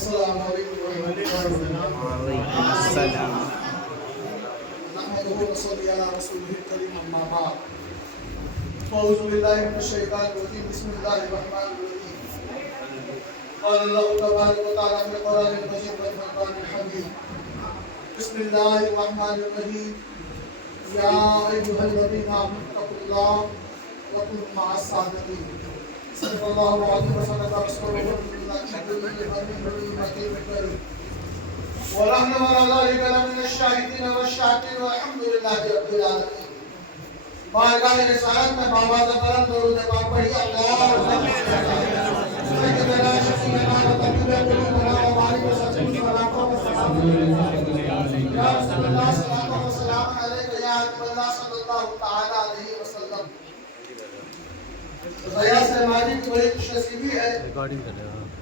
السلام علیکم وعلیکم السلام. نحمده ونصلي على رسوله الكريم اما بعد اعوذ بالله من الشیطان الرجیم بسم اللہ الرحمن الرحیم قال اللہ تبارک وتعالی في القرآن المجید والفرقان الحمید بسم اللہ الرحمن الرحیم یا ایھا الذین آمنوا اتقوا اللہ وکونوا مع الصادقین صدق اللہ العظیم وصدق رسولہ ونحن على ذلك لمن الشاهدين والشاكرين والحمد لله رب العالمين. بارگاہ رسالت میں باواز کرم درود پاک پڑھی اللہم سیدنا شفیعنا و طبیب قلوبنا و بارک وسلم صلاۃ و سلام یا رسول اللہ صلاۃ و سلام علیک یا حبیب اللہ صلی اللہ تعالی علیہ وسلم. ضیاء سلمانی کی بڑی خوش نصیبی ہے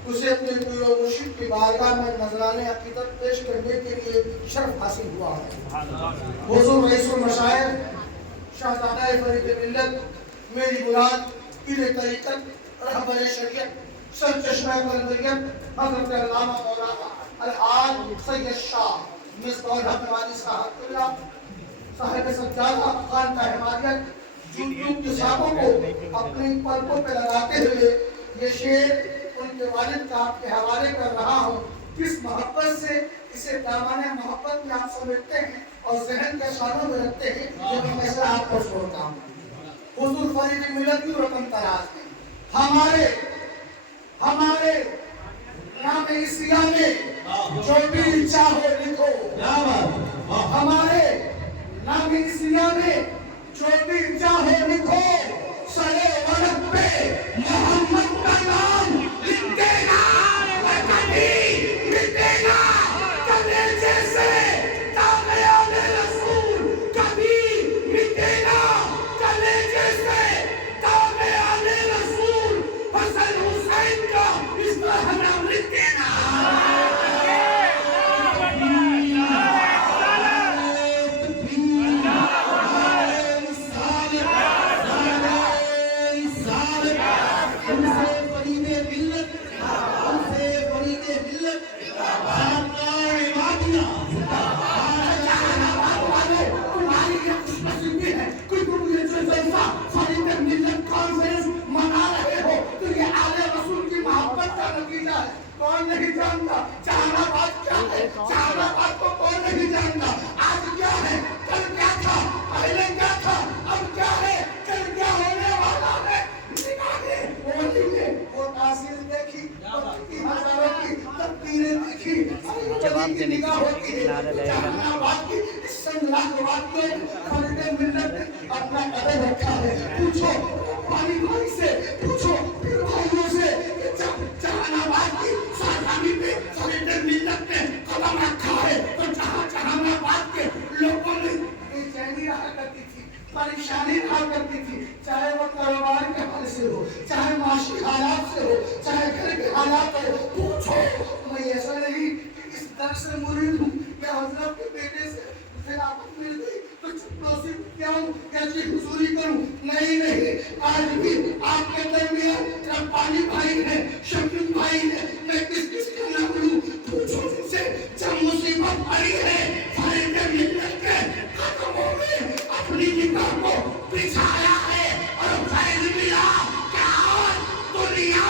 اسے اپنے پیر و مرشد کی بارگاہ میں نذرانے عقیدت پیش کرنے کے لیے شرف حاصل ہوا ہے. حضور رئیس المشاعر شہزادہ فرید ملت میری مراد پیر طریقت رہبر شریعت سر چشمہ بلندریت حضرت علامہ مولانا الحاج سید شاہ مصباح الحق والی صاحب اللہ صاحب سجادہ خانقاہ حمایت جن کے صحابوں کو اپنی پلکوں پہ لگاتے ہوئے یہ شعر ان کے والد کا آپ کے حوالے کر رہا ہوں. کس محبت سے اسے دامن محبت میں آپ سمیٹتے ہیں اور ذہن کے شانوں میں رکھتے ہیں یہ میں ایسا آپ کو چھوڑتا ہوں. حضور فرید ملت کی رقم تراز میں ہمارے نام اسیا میں جو بھی چاہو لکھو. ہمارے نام اسیا میں جو بھی چاہو لکھو. سرے ورق پہ محمد کا نام لکھ دینا اور کبھی مٹے گا کلیجے سے تابعان رسول. کبھی مٹے گا کلیجے سے تابعان رسول. حسن حسین کا اس طرح نام لکھ دینا. کون نہیں جانتا جہاں بات کیا ہے؟ جہاں بات کو کون نہیں جانتا؟ آج کیا ہے؟ کل کیا تھا؟ پہلے کیا تھا؟ اب کیا ہے؟ کل کیا ہونے والا ہے؟ نگاہیں ہوتی ہیں وہ تاثیر دیکھی کی ہزاروں کی تقدیریں دیکھی جواب دینے کی جہاں بات کی اس سنگلاخ بات کو فرید ملت نے اپنا قدر رکھا ہے. پوچھو پانی بھائی سے پوچھو پھر بھائیوں سے جہاں بات کی سازانی پہ فرید ملت نے قدم رکھا ہے. تو جہاں بات کے لوگوں میں بے چینی رہا کرتی تھی پریشانی رہا کرتی تھی چاہے وہ کاروبار کے حال سے ہو چاہے معاشی حالات سے ہو چاہے گھر کے حالات ہو. پوچھو میں ایسا نہیں کہ اس در سے مرید ہوں میں حضرت کے بیٹے سے خلافت مل گئی تو چپلوسی کیا ہوں یا جی حضوری کروں. نہیں آج بھی آپ کے درمیان ربانی بھائی ہیں شکیل بھائی ہیں. میں کس کے نام لوں؟ پوچھو ان سے جب مصیبت آئی ہے فرید ملت کے قدموں میں اپنی نگاہ کو بچھایا ہے اور فیض ملا کہ آج دنیا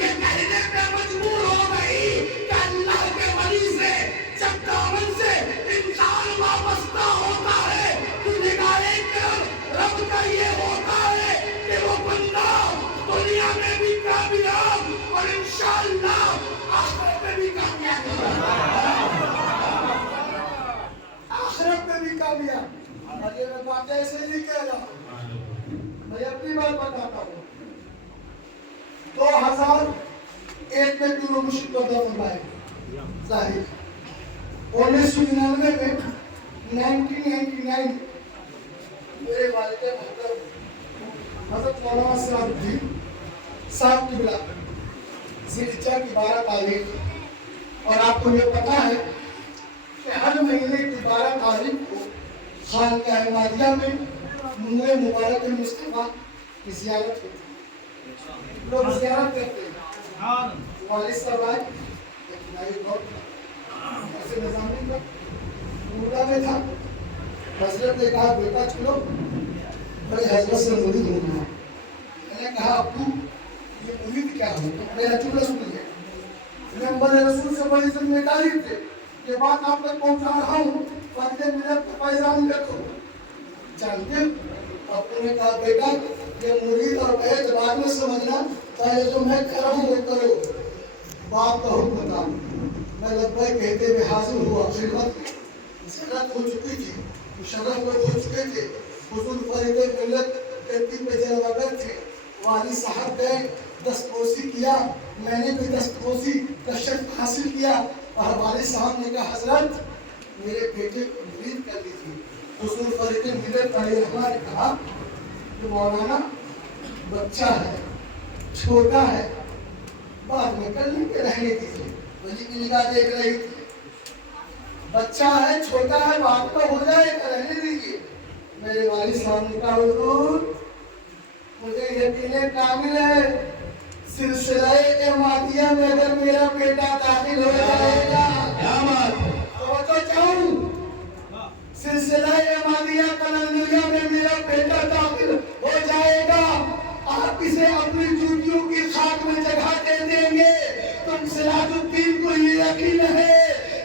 یہ کہنے پہ مجبور ہو گئی کہ اللہ کے ولی سے جب دامن سے انسان وابستہ ہوتا ہے تو نگاہیں کر رب کا یہ ہوتا ہے کہ وہ بندہ دنیا میں بھی کامیاب اور انشاءاللہ آخرت میں بھی کامیاب ہوگا. آخرت میں بھی کامیاب. اور یہ میں بات ایسے نہیں کہہ رہا ہوں میں اپنی بات بتاتا ہوں. 2001 میں پیر و مرشد کو دفن لائے ظاہر 1999 میں 1999 میرے والد محترم حضرت مولانا سراج الدین صاحب کی بلا ذیلحجہ کی 12 تاریخ. اور آپ کو یہ پتا ہے کہ ہر مہینے کی 12 تاریخ کو خانقاہ احمدیہ میں نور مبارک المصطفیٰ کی زیارت ہوتی ہے. لوگ زیارت کرتے ہیں. والد صاحب آئے ऐसे निजामी का पूरा में था। हजरत ने कहा बेटा चलो बड़े हजरत से मुरीद हूँ। मैंने कहा अब्बू ये मुरीद क्या हो? मेरा जुमला सुनिए। पैगंबर रसूल से बड़ी जिम्मेदारी थी, ये बात आप तक पहुँचा रहा हूँ, फर्ज मिलत का पैगाम देखो। जानते अब्बू ने कहा बेटा ये मुरीद और बैत बाद में समझना, चाहे जो मैं कह रहा हूँ वो करो। बाप का हुक्म था। मैं लब्बैक कहते हुए हाजिर हुआ। खिदमत ज़रूरत हो चुकी थी, मुशर्रफ हो चुके थे। हुजूर फरीद मिल्लत कहती पे जलवागर थे। वाली साहब गए, दस्तपोसी किया, मैंने भी दस्तपोसी का शर्फ हासिल किया। और वाली साहब ने कहा हजरत मेरे बेटे को मुरीद कर लीजिए। हुजूर फरीद मिल्लत अलैहिस्सलाम ने कहा कि मौलाना बच्चा है, छोटा है, बाद में कर लेंगे, रहने दीजिए। वही की निगाह देख रही थी, बच्चा है, छोटा है, बात का हो जाएगा, रहने दीजिए। मेरे वालिद साहब ने कहा हुजूर मुझे यकीन कामिल है सिलसिलाए अहमदिया में अगर मेरा बेटा दाखिल हो जाएगा तो चाहूं सिलसिलाए अहमदिया कलंदरिया में मेरा बेटा दाखिल हो जाएगा, आप इसे अपनी जूतियों की खाक में जगह दे देंगे। तुम सिराजुद्दीन को ये यकीन है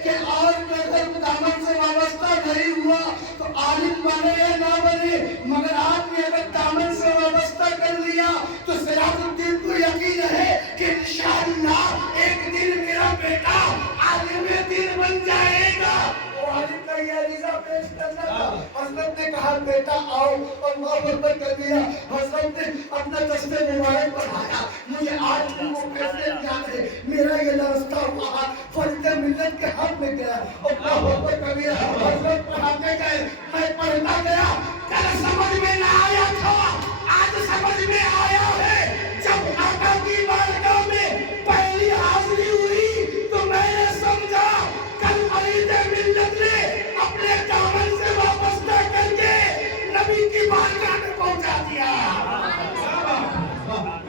कि आज अगर दामन से वाबस्ता नहीं हुआ तो आलिम बने या ना बने, मगर आपने अगर दामन से वाबस्ता कर लिया तो सिराजुद्दीन को यकीन है कि इंशाअल्लाह एक दिन मेरा बेटा आलिम दीन बन जाएगा। वो आलिम का ये रिज़ा पेश करना था। हज़रत ने कहा बेटा आओ, और मोहब्बत कर दिया। हज़रत ने अपना दस्ते मुबारक बढ़ाया। मुझे आज भी वो फैसले याद है, मेरा ये रास्ता हुआ फरीद मिल्लत के हाथ में गया और मोहब्बत कर दिया। हज़रत पढ़ाते गए, मैं पढ़ता गया। कल समझ में ना आया था, आज समझ में आया है। जब आका की बारगाह में पहली हाजिरी हुई तो मैंने समझा कल फरीद मिल्लत ने अपने दामन से वाबस्ता करके नबी की बारगाह में पहुंचा दिया।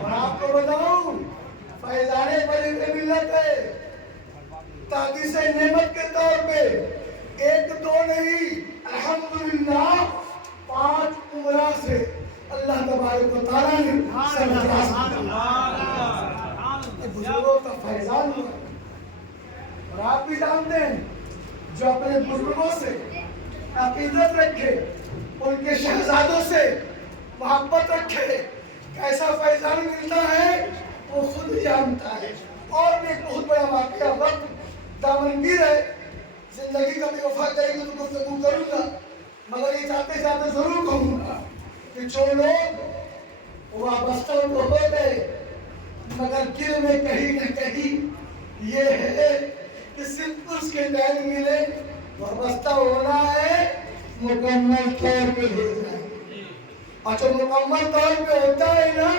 और आपको बताऊं फैजाने फरीद मिल्लत है ताकि से नेमत के तौर पे एक दो नहीं, अल्हम्दुलिल्लाह 5 उमरा से अल्लाह तबारक व तआला ने बुजुर्गों का फैजान हुआ। और आप भी जानते हैं जो अपने बुजुर्गों से अकीदत रखे, उनके शहजादों से मोहब्बत रखे, कैसा फैजान मिलता है वो खुद ही जानता है। और भी एक बहुत बड़ा वाक़या, वक्त दामनगीर है, जिंदगी का भी वफा करेंगे तो गुफ्तगू करूंगा, मगर ये जाते जाते जरूर कहूंगा कि जो लोग वाबस्ता तो हो गए मगर दिल में कहीं न कहीं ये है कि सिर्फ उसके टाइम मिले, वाबस्ता होना है मुकम्मल तौर पे हो जाए। और जब मुकम्मल तौर पे होता है ना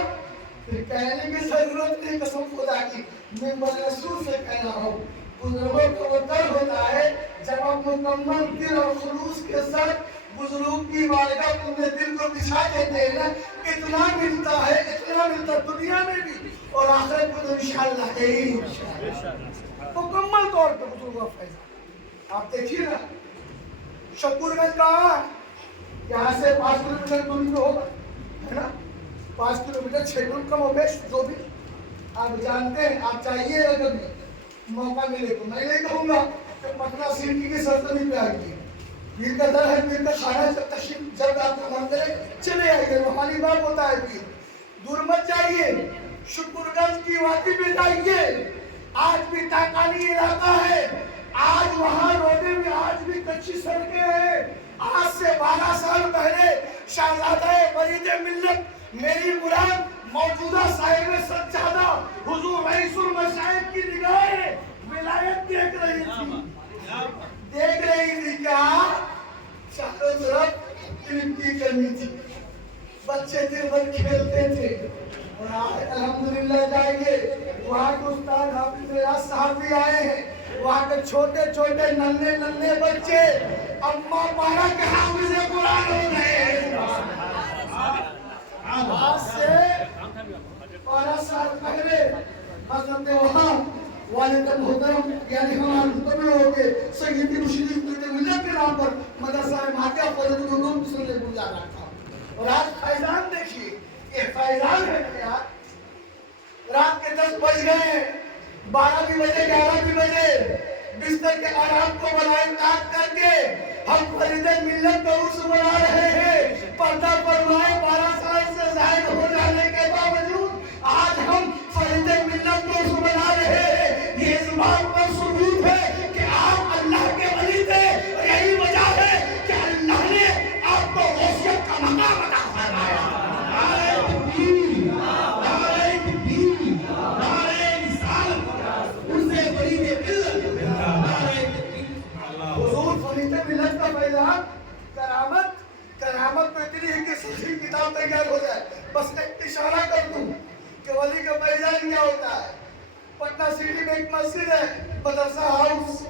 फिर कहने की जरूरत नहीं, कसम खुदा की मैं रसूल से कह रहा हूँ। बुजुर्गों को वो दर्द होता है जब आप मुकम्मल दिल और खुलूस के साथ बुजुर्ग की बारगाह अपने दिल को बिछा देते हैं ना, इतना मिलता है, इतना मिलता दुनिया में भी और आखिरत में तो इंशाअल्लाह है ही। मुकम्मल तौर पे बुजुर्गों का फैसला आप देखिए ना, शकूरगंज कहाँ यहाँ से 5 किलोमीटर दूरी पे होगा, है ना, 5 किलोमीटर 6 किलोमीटर कम हो बेश जो भी आप जानते हैं। आप चाहिए अगर मौका मिले तो मैं नहीं कहूँगा कि पटना सिटी की सरजमी पे आइए, पीर का दर है, पीर का खाना जब तशरीफ जब आपका मन करे चले आइए, रूहानी बाप होता है पीर, दूर मत जाइए। शुक्रगंज की वादी में जाइए, आज भी ताकानी इलाका है, आज वहाँ रोडे में आज भी कच्ची सड़कें हैं। आज से 12 साल पहले शहजादा फरीद मिल्लत मेरी मुराद मौजूदा साहिब सज्जादा हुजूर रईसुल मशाइख की निगाहें विलायत देख रही थी क्या चारों तरफ इनकी करनी थी, बच्चे दिन भर खेलते थे। और आज अल्हम्दुलिल्लाह जाइए वहाँ के उस्ताद हाफिज रियाज साहब भी आए हैं, वहाँ के छोटे छोटे नन्हे नन्हे बच्चे अम्मा पारा के हाफिज कुरान हो गए हैं। आज से 12 साल पहले हजरत वहाँ वाली यानी तब मोहतरम यानी हमारे मुतबे हो के सैयदी मुशर्रिफ मिल्लत के नाम पर मदरसा मातिया फौजत उलूम सुनने बुला रखा। और आज फैजान देखिए, ये फैजान है यार, रात के 10 बज गए, 12 भी बजे, 11 भी बजे, बिस्तर के आराम को बनाए काट करके हम फरीदे मिल्लत का उर्स मना रहे हैं। पर्दा फरमाए 12 साल से जायद हो जाने के बावजूद आज हम फरीदे मिल्लत का उर्स मना रहे हैं। ये इस बात पर सबूत है कि आप अल्लाह के वली थे, और यही वजह है कि अल्लाह ने आपको गौसियत का मकाम अता फरमाया। करामत में इतनी है कि सही किताब तैयार हो जाए। बस एक इशारा कर दूं कि वली का फैजान क्या होता है। पटना सिटी में एक मस्जिद है, मदरसा हाउस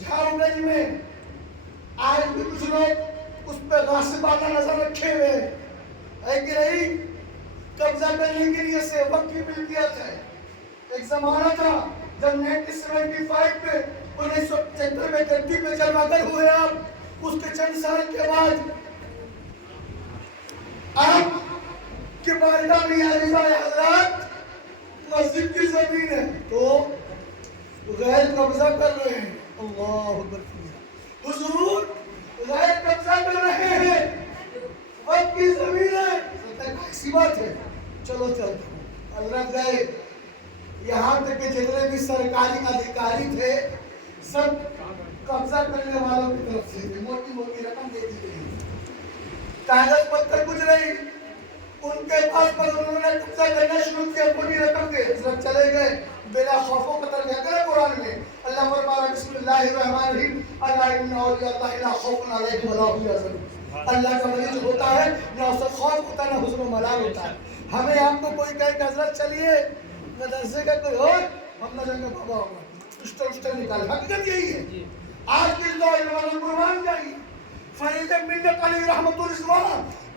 झाड़ूगंज में। आज भी कुछ लोग उस पर गासिबाना नजर रखे हुए है कि नहीं। कब्जा करने के लिए से वक्त की मिल्कियत है। एक जमाना था जब 1975 में 1975 में धरती पे जलवागर हुए आप, उसके चंद साल के बाद आप के बारगाह में हजरत मस्जिद की जमीन है तो गैर कब्जा कर रहे हैं। अल्लाह अकबर। हुजूर गैर कब्जा कर रहे हैं, वक्त की जमीन है। ऐसी बात है, चलो चलते हैं। हजरत गए, यहाँ तक के जितने भी सरकारी अधिकारी थे सब कब्जा करने वालों की तरफ से थे। मोटी मोटी रकम दे दी गई, कागज पत्तर कुछ नहीं उनके पास, पर उन्होंने कब्जा करना शुरू किया मोटी रकम के। हजरत चले गए बिना खौफो खतर कहते हैं कुरान में। अल्लाह फरमाया बिस्मिल्लाहिर्रहमानिर्रहीम अला इन्ना औलिया अल्लाह ला खौफुन अलैहिम वला हुम यहज़नून। अल्लाह का वली जो होता है ना उसे खौफ होता है ना हुज़्न मलाल होता है। हमें आपको कोई कहे कि हजरत चलिए मदरसे का कोई और, हम ना जाएंगे बाबा होगा पिस्टल निकाल। हकीकत यही है। आज के दौर में कुर्बान जाइए, फरीद मिल्लत अली रहमतुल्लाह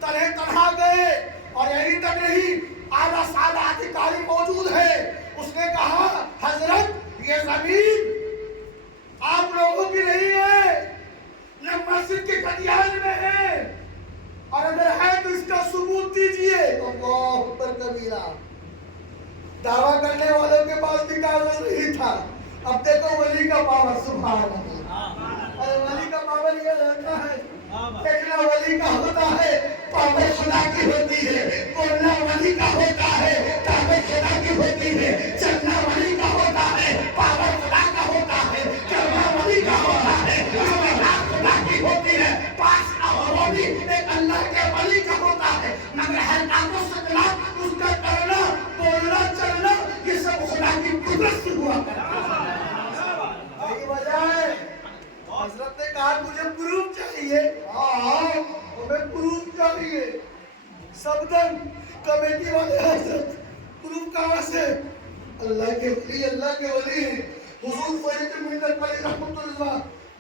तरह तनहा गए, और यही तक नहीं आधा साल अधिकारी मौजूद है। उसने कहा हजरत ये जमीन आप लोगों की नहीं है, न मस्जिद के खतियान में है, और अगर है तो इसका सबूत दीजिए। अल्लाह अकबर कबीरा। दावा करने वालों के पास भी कागज नहीं था। अब देखो वली का पावर, सुभान अल्लाह। अरे वली का पावर ये रहता है, देखना वली का होता है पावर खुदा की होती है, बोलना वली का होता है ताकत खुदा की होती है, चलना वली का होता है पावर खुदा का होता है, चलना वली का होता है खुदा की होती है, पास अवरोधी एक अल्लाह के वली का होता है। मगर हरकतों से खिलाफ उसका करना, बोलना, चलना ये सब खुदा की कुदरत से हुआ करता है। यही वजह है हजरत ने कहा मुझे प्रूफ चाहिए। हाँ हमें प्रूफ चाहिए। सबदन कमेटी वाले हजरत प्रूफ कहाँ से? अल्लाह के वली हुजूर फरीद मिल्लत अली रहमतुल्लाह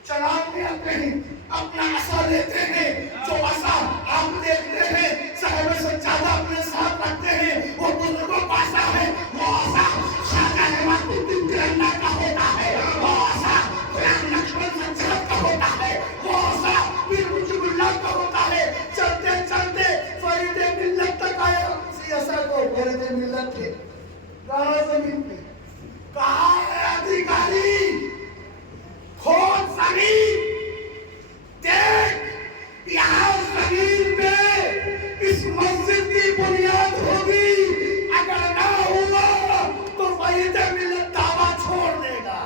चलान में आते हैं, अपना आशा लेते हैं। जो आशा आप देखते हैं साहिब सज्जादा अपने साथ रखते हैं, वो बुजुर्गों का आशा है। वो आशा ख्वाजा नवाजुद्दीन तिरन्ना का होता है, वो आशा गुलाम लक्ष्मण संसार का होता है, वो आशा पीर मुजीबुल्लाह का होता है। चलते चलते फरीद मिल्लत तक आया। उसी आशा को फरीद मिल्लत थे कहाँ जमीन पे, कहाँ है अधिकारी? खोद जमीन देख, यहाँ जमीन पे इस मस्जिद की बुनियाद होगी। अगर ना हुआ तो फरीद मिल्लत दावा छोड़ देगा।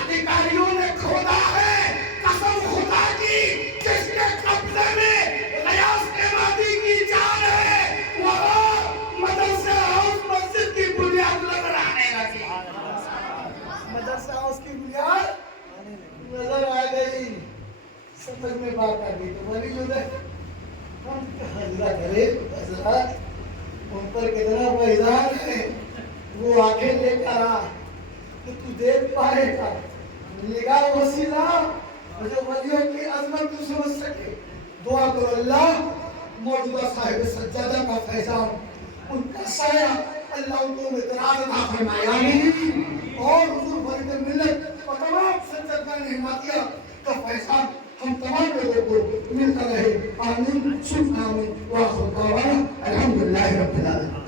अधिकारियों ने खोदा है कसम खुदा की, जिसके कब्जे में गयास एमादी की जान है, वहाँ मदरसा हाउस मस्जिद की बुनियाद नजर आने लगी। मदरसा हाउस की बुनियाद नजर आ गई, समझ में बात आ गई। तो वली जो है हम हजरा करे, हजरा उन पर कितना फैजान है, वो आंखें लेकर आ तो तू देख पाएगा। निगाह वसीला और जो वलियों की अजमत तू समझ सके दुआ करो अल्लाह मौजूदा साहिब सज्जादा का फैजान उनका साया अल्लाह उनको में दराज अता फरमाए आमीन और हुजूर फरीद मिल्लत और तमाम सज्जादा रहमतिया का फैजान हम तमाम लोगों को मिलता रहे आमीन सुन आमीन वाखिर दावाना अल्हम्दुलिल्लाह रब्बिल आलमीन